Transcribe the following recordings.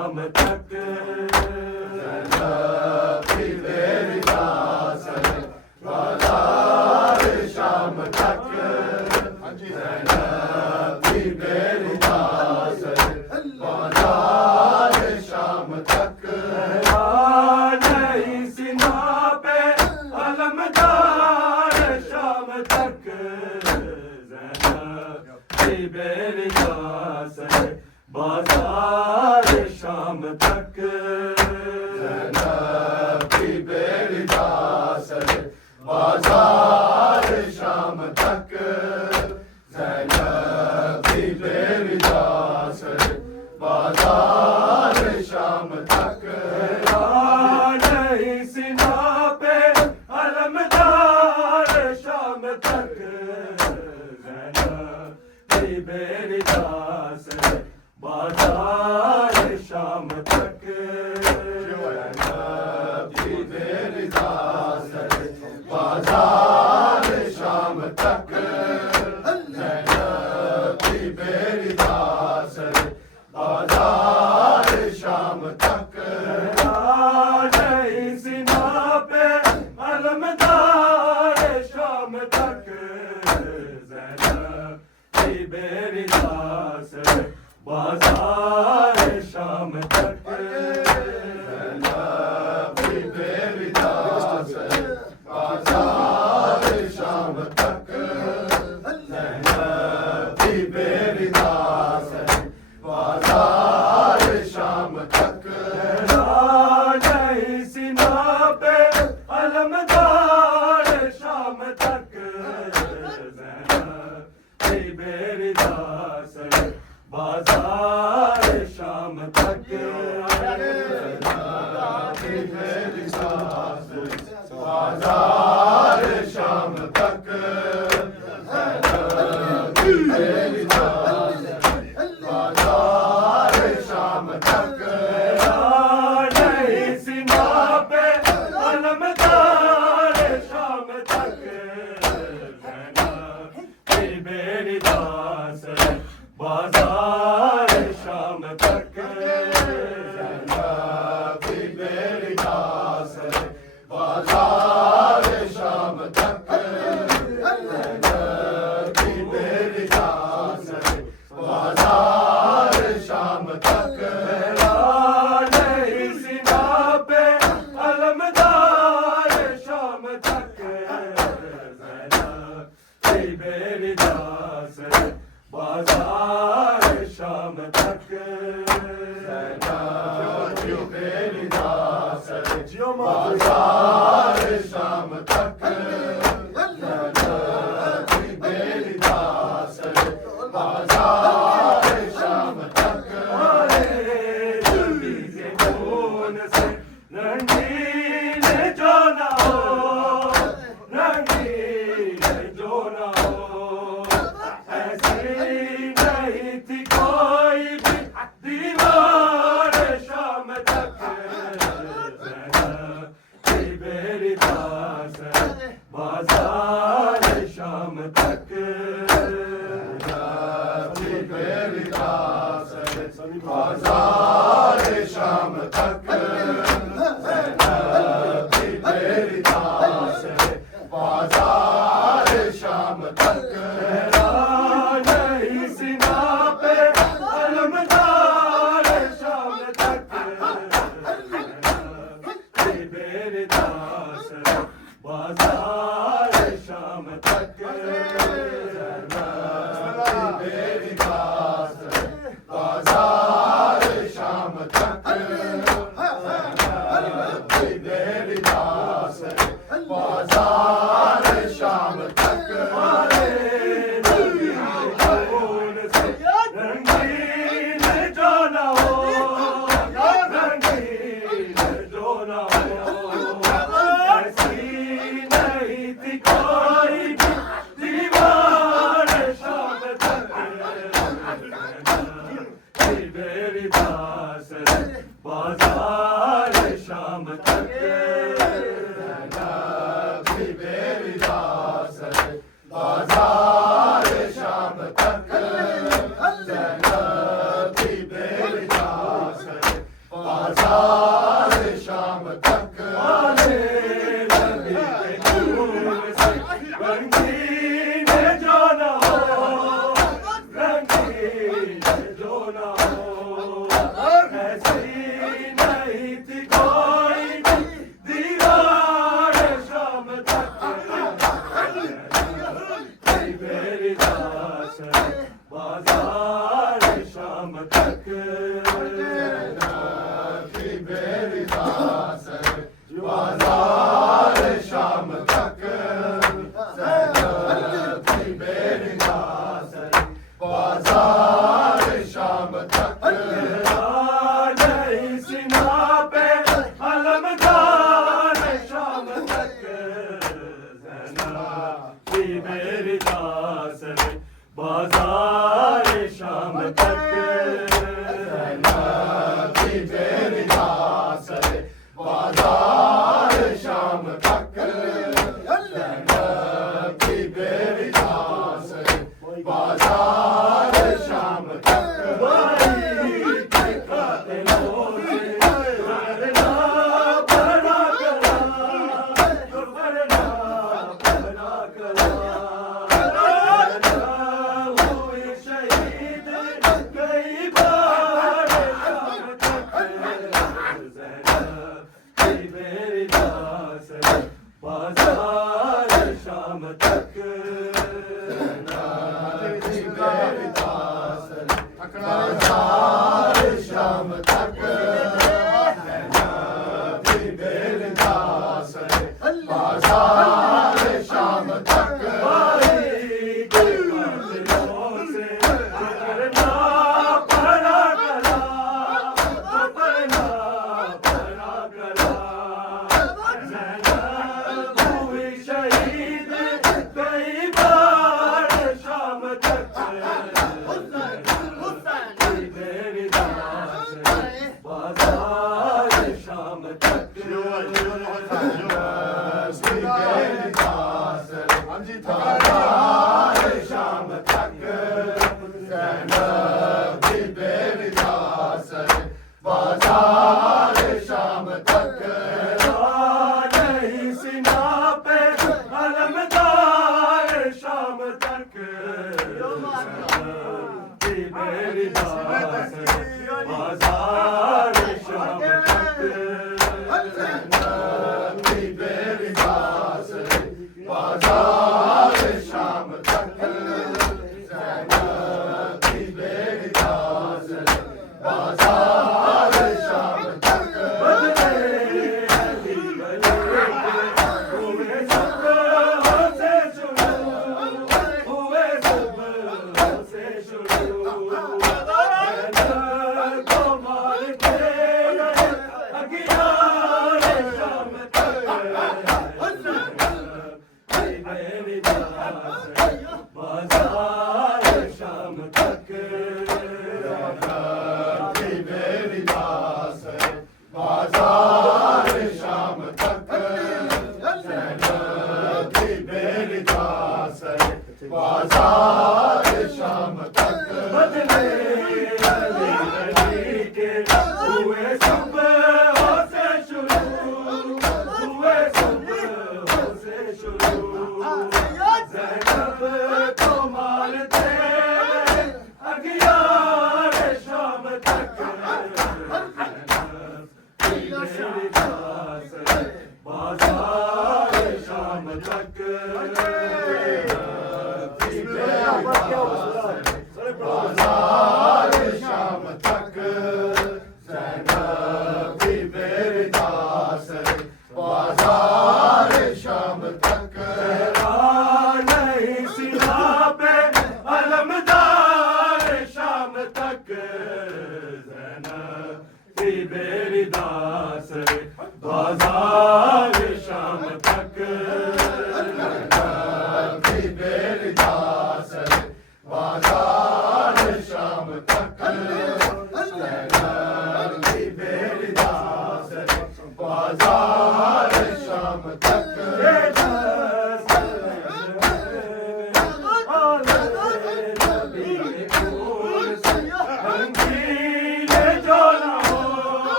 शाम तक की मेरी दास है बाजार शाम तक की मेरी दास है बाजार शाम तक नहीं सीना पे अलमदार शाम तक की मेरी दास है बाजार शाम तक की मेरी दास है बाजार शाम तक की मेरी दास है बाजार शाम तक नहीं सीना पे अलमदार शाम तक की मेरी दास है बाजार शाम तक की मेरी दास है बाजार शाम तक की मेरी दास है बाजार शाम तक नहीं सीना पे अलमदार शाम तक की मेरी दास है बाजार शाम तक की मेरी दास है बाजार शाम तक की मेरी दास है बाजार शाम तक नहीं सीना पे अलमदार शाम तक की मेरी दास है बाजार शाम तक की मेरी दास है बाजार शाम तक की मेरी दास है बाजार शाम तक नहीं सीना पे अलमदार शाम तक की मेरी दास है बाजार शाम तक की मेरी दास है बाजार शाम तक की मेरी दास है बाजार शाम तक नहीं सीना पे अलमदार शाम तक की मेरी दास है बाजार शाम तक की मेरी दास है बाजार शाम तक की मेरी दास है बाजार शाम तक जल्दी से खून से रंगीन जो ना हो रंगीन जो ना हो ऐसी नहीं थी कोई भी दीवार शाम तक की मेरी दास है बाजार शाम तक की मेरी दास है बाजार शाम तक की मेरी दास है बाजार शाम तक नहीं सीना पे अलमदार शाम तक की मेरी दास है बाजार शाम तक मेरी दास है बाजार शाम तक की मेरी दास है बाजार शाम तक रंगीन जो ना हो रंगीन जो ना हो ऐसी नहीं थी कोई भी दीवार शाम तक की मेरी दास है बाजार शाम तक की मेरी दास है बाजार शाम तक की मेरी दास है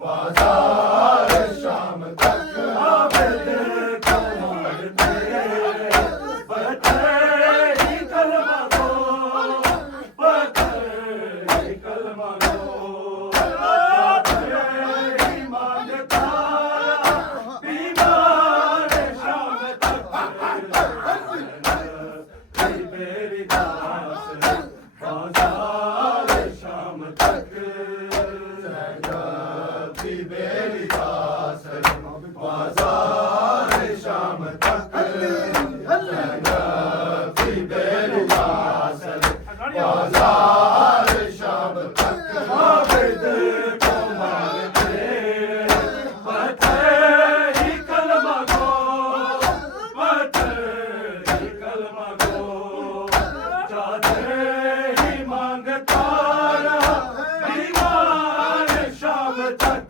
Bazaar दास बाजार शाम तक की मेरी दास बाजार शाम तक आबिद को मांगते पत्थर ही कलमा को पत्थर ही कलमा को चाहते ही मांगता रहा दीवार शाम तक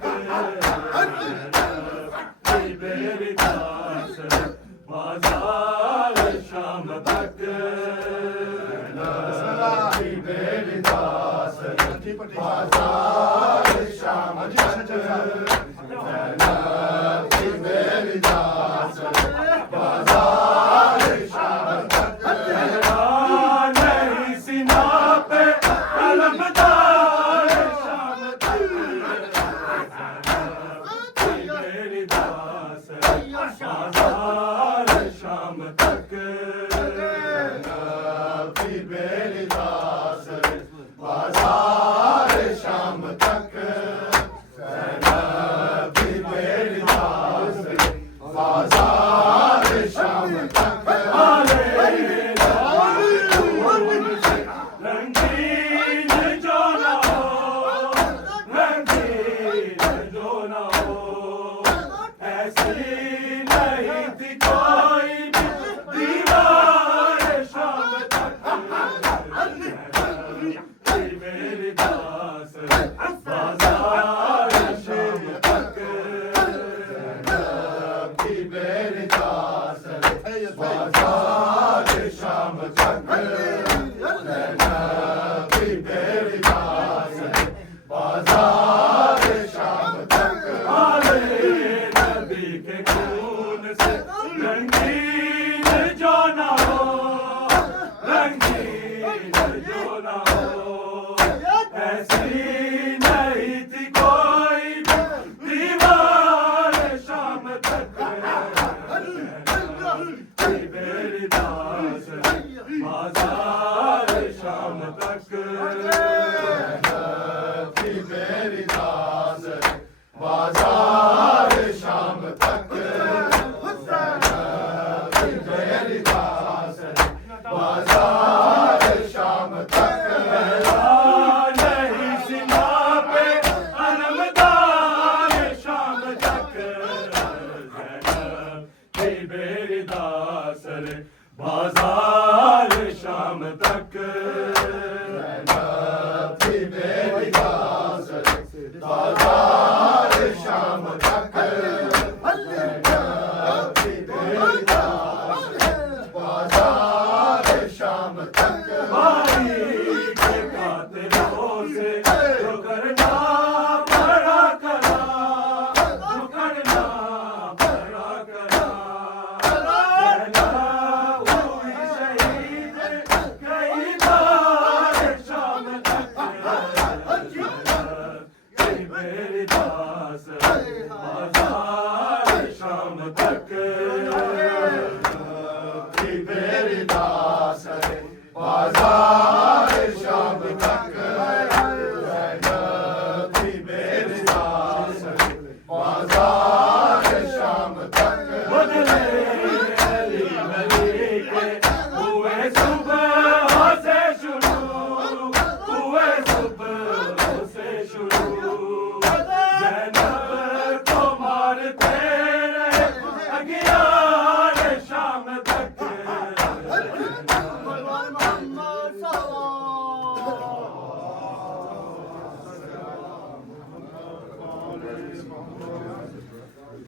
मेरी दास बाजार शाम तक की मेरी दास बाजार शाम तक की मेरी दास बाजार शाम तक नहीं सीना पे अलमदार शाम तक मेरी दास बाजार शाम तक की मेरी दास बाजार शाम तक की मेरी दास बाजार शाम तक रंगीन जो ना हो रंगीन जो ना हो ऐसी नहीं थी कोई भी दीवार शाम तक मेरी दास बाजार शाम तक की मेरी दास बाजार शाम तक की मेरी दास बाजार शाम तक आले नबी के खून से रंगीन जो ना हो रंगीन जो ना हो ऐसी नहीं थी कोई भी दीवार शाम तक मेरी दास बाजार शाम तक की मेरी दास बाजार शाम तक की मेरी दास बाजार शाम तक नहीं सीना पे अलमदार शाम तक मेरी दास बाजार शाम तक की मेरी दास बाजार शाम तक की मेरी दास बाजार शाम तक भाई के कातिलों से जो करना पड़ा करा जो करना पड़ा करा कहना हुई शहीद कई बार शाम तक मेरी दास बाजार शाम तक की मेरी दास बाजार शाम तक की मेरी दास बाजार